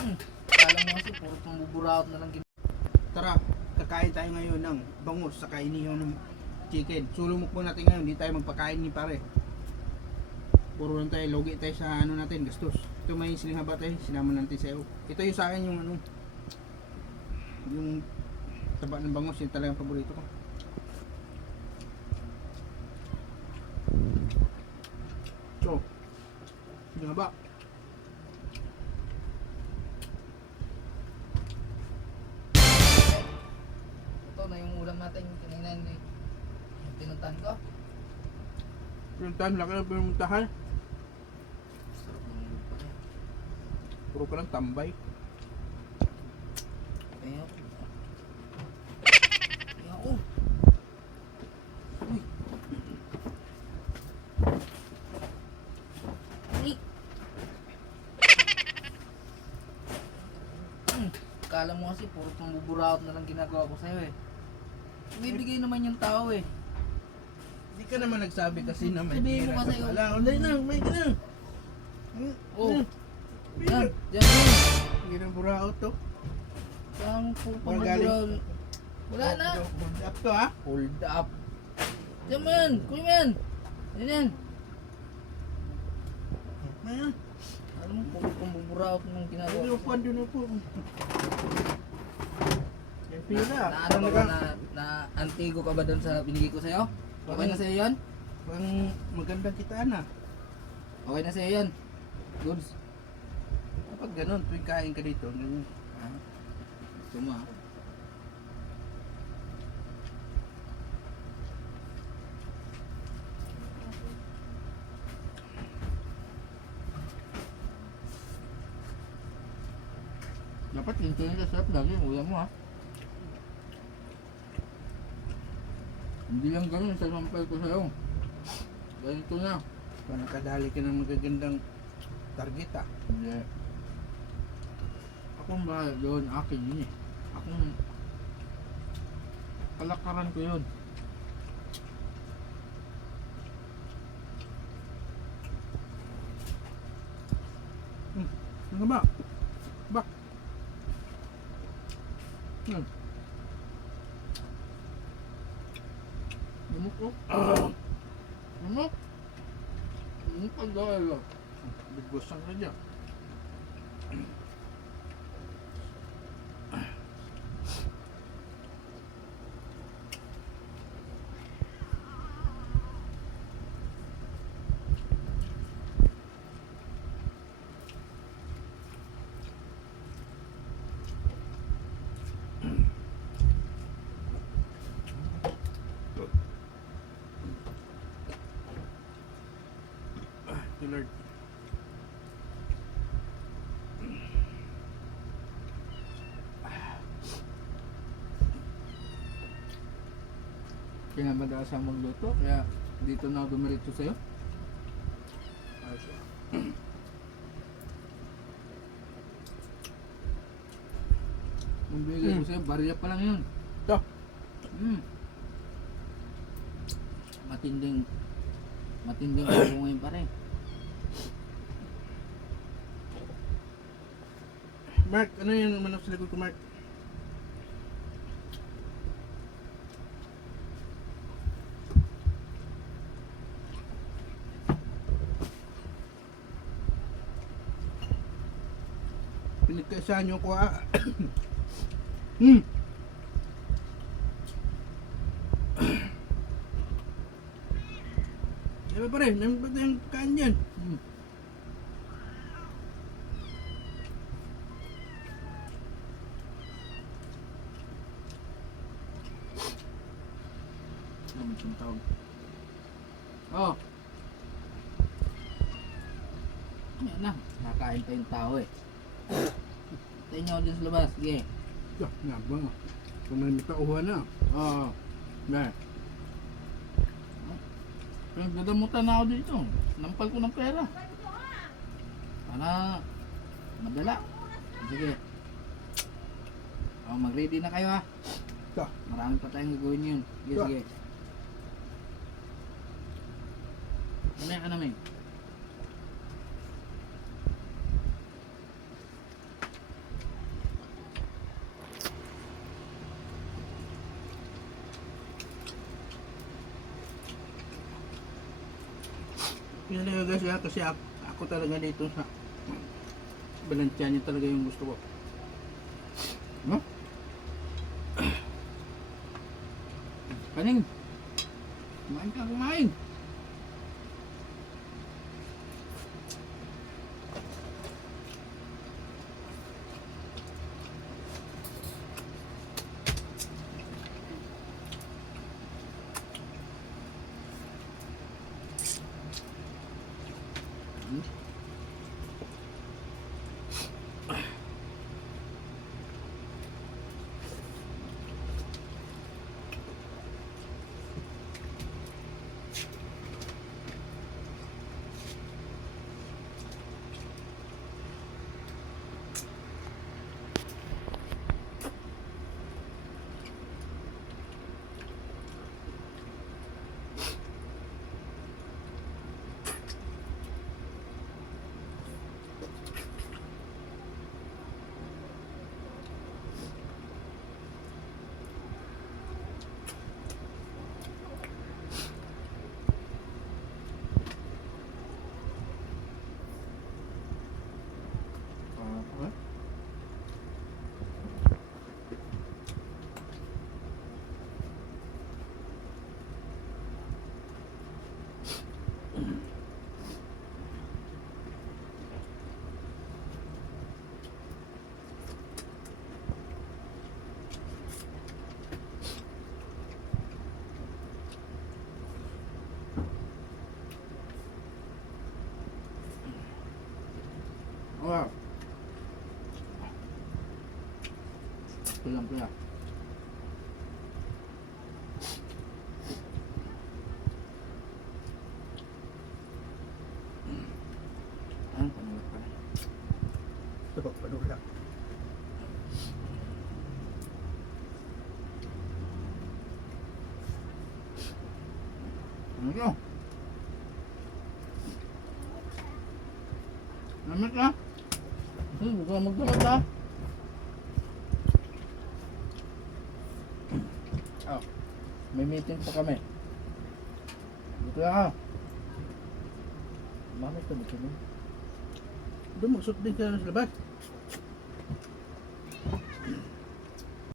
Kala mo kasi puro pambuburaot na lang Tara, kakain tayo ngayon ng bangus sa inihaw ng chicken. Sulumok po natin ngayon, hindi tayo magpakain ni pare. Puro lang tayo, logi tayo sa ano natin, gastos. Ito may siling haba tayo, sinama natin sa'yo. Ito yung sa akin yung ano, yung taba ng bangus, yun talagang paborito ko. So, siling haba. Ito na yung ulam natin kanina hindi pinuntahan ko. Yung time, laki ng pinumuntahan. Sarap ng ulam pa rin. Puro ka lang tambay. Ayaw. Ayaw. Uy. Uy. Kala mo kasi puro pambuburaot na lang ginagawa ko sa'yo eh. Bibigay naman yung tao eh. Hindi ka naman nagsabi kasi na may Sabihin mo pera kasi, ka pala. Ulay na, may ka na. Oh. Yan. Yan yun. Hindi na buraot to. Saan po Wala galing. pambuburaot? Wala na. Hold up to ha. Hold up. Diyan mo yan. Kunin mo yan. Yan yan. Ayan. Alam mo, puro pambuburaot nung ginagawa Doon ko. upo, doon upo. Yung pila. Na ano ba na antigo ka ba doon sa binigay ko sa'yo? Okay na sa'yo yun? Pang magandang kitaan na. Okay na sa'yo yun? Goods. Kapag ganun, tuwing kain ka dito, ganyan. Ah, gusto mo ah. Dapat hintuin ka sarap lagi yung ulam mo ah. Hindi lang ganun sa sampal ko sa'yo. Ganito na. Pa nakadali ka ng magagandang target ah. Hindi. Akong bahala doon, akin yun eh. Akong kalakaran ko yun. Ano ba? Ba? Lumok ko. Lumok. Lumok ang dahil ah. Bigbosan ka dyan. Lord. Kaya madalas ang magluto, kaya dito na ako dumiretso sa'yo. Ayos ah. Nung bigay ko sa'yo, barya pa lang yun. Ito. Matinding ako ngayon pa rin. Mark, ano yung manok sa likod ko, Mark? Pinagkaisahan nyo ko ah. Diba pa rin, namin ba tayong kain dyan? Ano itong tawag? Oh! Yan na, nakain pa yung tao eh. Tayo nyo ako dyan sa labas, sige. Ah, nabang ah. Kung may matauhan na. Oo. Na. Pinagdadamutan na ako dito. Nampal ko ng pera. Para madala. Sige. Mag-ready na kayo ha. Ito. Marami pa tayong gagawin yun. Sige, Ito. sige. Mamaya ka na, May. Yun talaga guys, kasi ako talaga dito sa Balanchan talaga yung gusto ko. No? Kaning. Kumain ka, kumain. Wow. Pegang pegang. Panulak pa rin. Ito, panulak. Ano yun? Lamit na. Huwag ka magdamot na. Oh, may meeting pa kami. Dito lang ka. Mamit ka dito mo. Doon magsut din ka sa labas.